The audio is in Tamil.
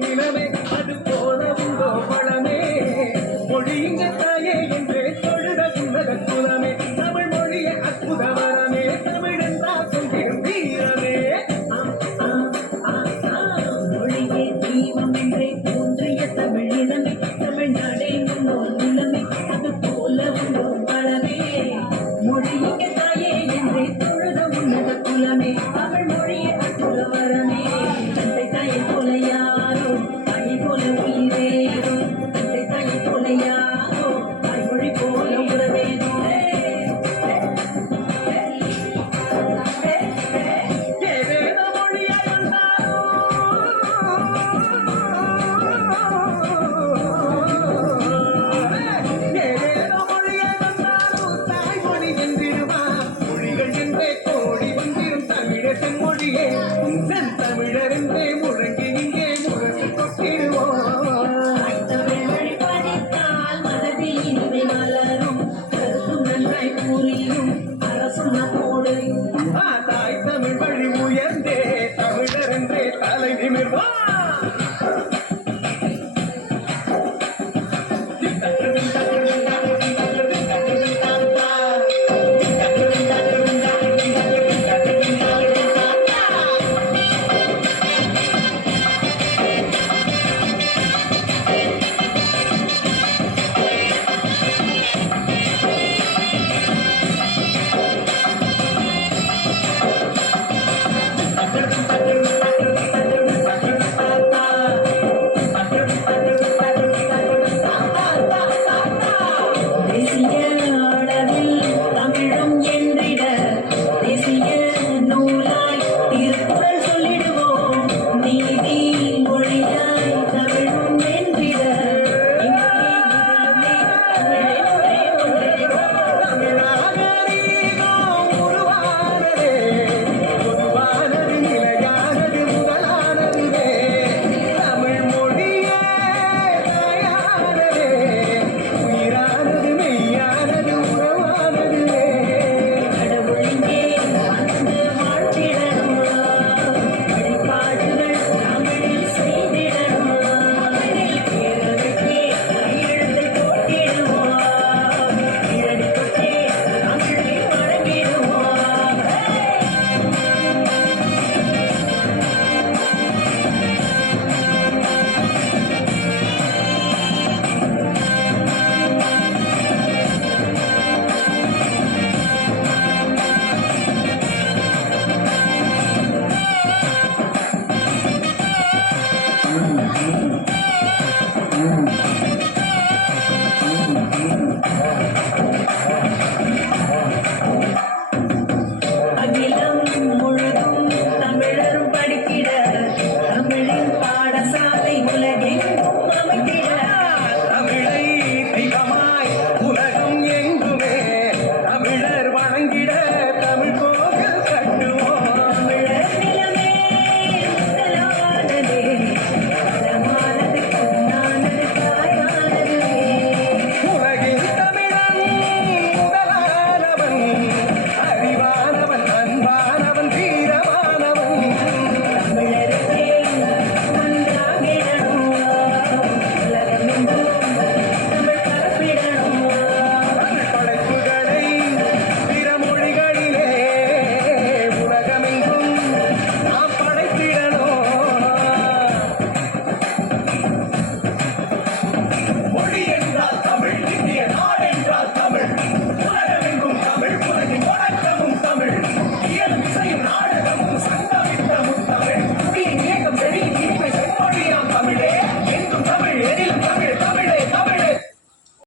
நிலமே அது போல உண்டோ பழமே மொழிங்க தாயே என்றே தொழுத உன்னத குலமே தமிழ் மொழிய அற்புத வரமே தமிழ் என்றால் சொல்கிறோம் வீரமே மொழியே தீபம் என்றே தோன்றிய தமிழ் இனமே தமிழ்நாடே முன்னோர் நிலமே அது போல உண்டோ பழமே மொழிங்க தாயே என்றே தொழுத உன்னத குலமே தமிழ் மொழிய அற்புத வரமே தந்தை தாயை போல யாரோ தாயை போல உயிரேதோ தந்தை தாயை போல யாரோ தாய்மொழி போல உறவேதோ ஏதேதோ மொழியாய் வந்தாலும் தாய்மொழி என்றிடுமா மொழிகள் என்றே கோடி வந்திடும் தமிழர் செம்மொழியே செந்தமிழர் என்றே முழங்கி இங்கே முரசு கொட்டிடுவோம் தமிழ் மொழி படித்தால் மனதில் இனிமை மலரும் கருத்தும் நன்றாய் புரியும் அரசும்